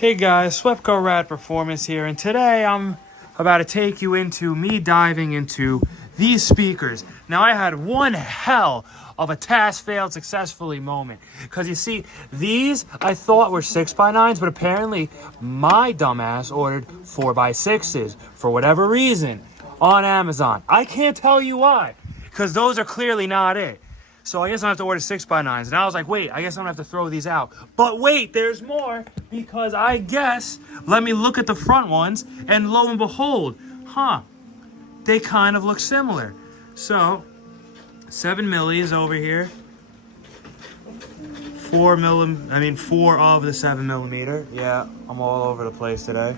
Hey guys, Swepco Rad Performance here, and today I'm about to take you into me diving into these speakers. Now, I had one hell of a task failed successfully moment, because you see, these I thought were 6x9s, but apparently my dumbass ordered 4x6s for whatever reason on Amazon. I can't tell you why, because those are clearly not it. So I guess I have to order 6x9s. And I was like, wait, I guess I'm gonna have to throw these out. But wait, there's more, because I guess, let me look at the front ones, and lo and behold, they kind of look similar. So, 7 millis over here. 4 of the 7mm. Yeah, I'm all over the place today.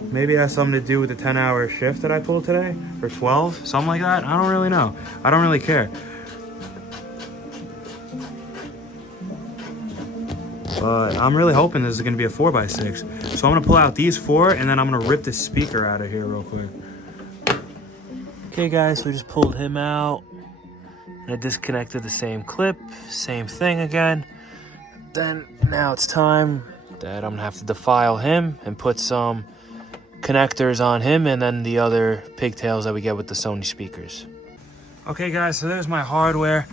Maybe it has something to do with the 10-hour shift that I pulled today, or 12, something like that. I don't really know. I don't really care. But I'm really hoping this is going to be a 4x6. So I'm going to pull out these 4, and then I'm going to rip this speaker out of here real quick. Okay, guys, so we just pulled him out. And I disconnected the same clip, same thing again. Then now it's time that I'm going to have to defile him and put some connectors on him, and then the other pigtails that we get with the Sony speakers. Okay guys, so there's my hardware.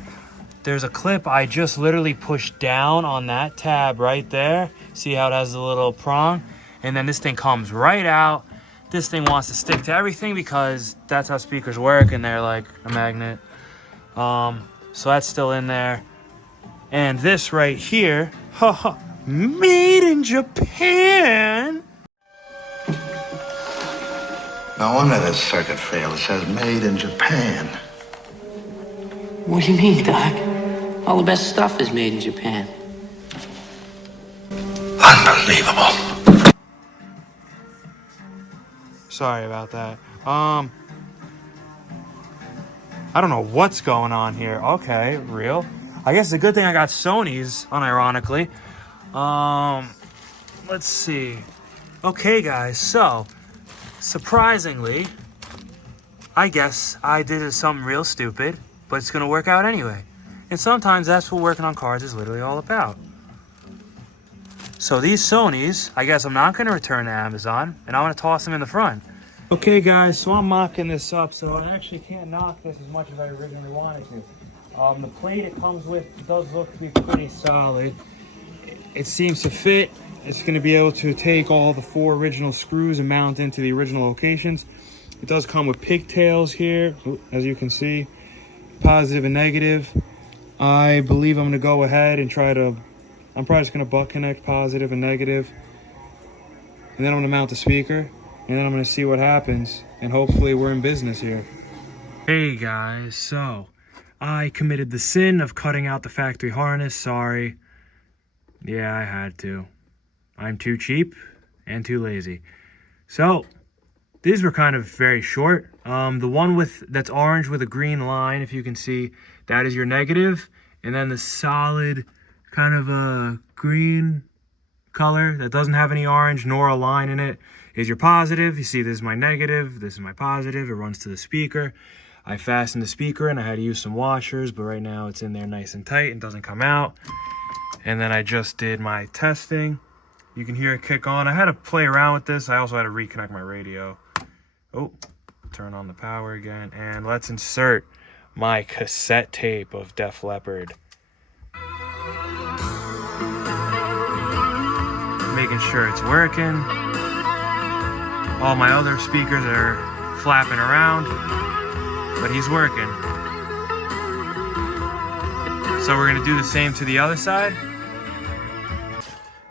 There's a clip I just literally pushed down on that tab right there. See how it has the little prong? And then this thing comes right out. This thing wants to stick to everything because that's how speakers work, and they're like a magnet. So that's still in there. And this right here, made in Japan. No wonder this circuit failed. It says made in Japan. What do you mean, Doc? All the best stuff is made in Japan. Unbelievable. Sorry about that. I don't know what's going on here. Okay, real. I guess it's a good thing I got Sony's, unironically. Let's see. Okay, guys, so surprisingly, I guess I did something real stupid, but it's going to work out anyway. And sometimes that's what working on cars is literally all about. So these Sonys, I guess I'm not going to return to Amazon, and I want to toss them in the front. Okay, guys, so I'm mocking this up, so I actually can't knock this as much as I originally wanted to. The plate it comes with does look to be pretty solid. It seems to fit. It's going to be able to take all the 4 original screws and mount into the original locations. It does come with pigtails here, as you can see, positive and negative. I believe I'm going to go ahead and I'm probably just going to butt connect positive and negative. And then I'm going to mount the speaker, and then I'm going to see what happens, and hopefully we're in business here. Hey guys, so I committed the sin of cutting out the factory harness. Sorry. Yeah, I had to. I'm too cheap and too lazy. So these were kind of very short. The one that's orange with a green line, if you can see, that is your negative. And then the solid kind of a green color that doesn't have any orange nor a line in it is your positive. You see, this is my negative, this is my positive. It runs to the speaker. I fastened the speaker and I had to use some washers, but right now it's in there nice and tight and doesn't come out. And then I just did my testing. You can hear it kick on. I had to play around with this. I also had to reconnect my radio. Oh, turn on the power again. And let's insert my cassette tape of Def Leppard. Making sure it's working. All my other speakers are flapping around, but he's working. So we're gonna do the same to the other side.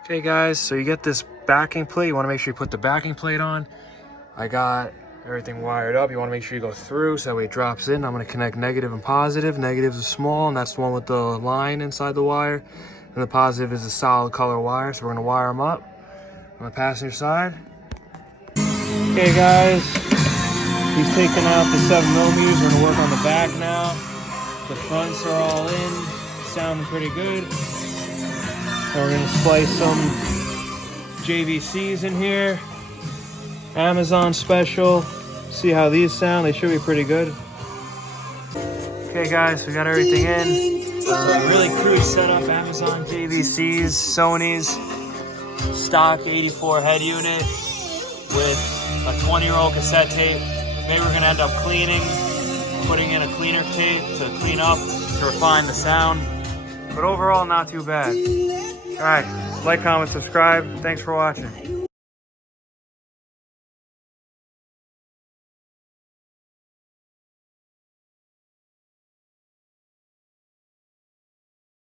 Okay guys, so you get this backing plate. You wanna make sure you put the backing plate on. I got everything wired up. You wanna make sure you go through so that way it drops in. I'm gonna connect negative and positive. Negative is small, and that's the one with the line inside the wire. And the positive is the solid color wire, so we're gonna wire them up on the passenger side. Okay guys, he's taking out the 7mm. We're gonna work on the back now. The fronts are all in, sounding pretty good. And we're gonna splice some JVCs in here. Amazon special. See how these sound, they should be pretty good. Okay guys, we got everything in. Really crude setup, Amazon JVCs, Sony's, stock 84 head unit with a 20-year-old cassette tape. Maybe we're gonna end up cleaning, putting in a cleaner tape to clean up, to refine the sound. But overall, not too bad. All right, like, comment, subscribe. Thanks for watching.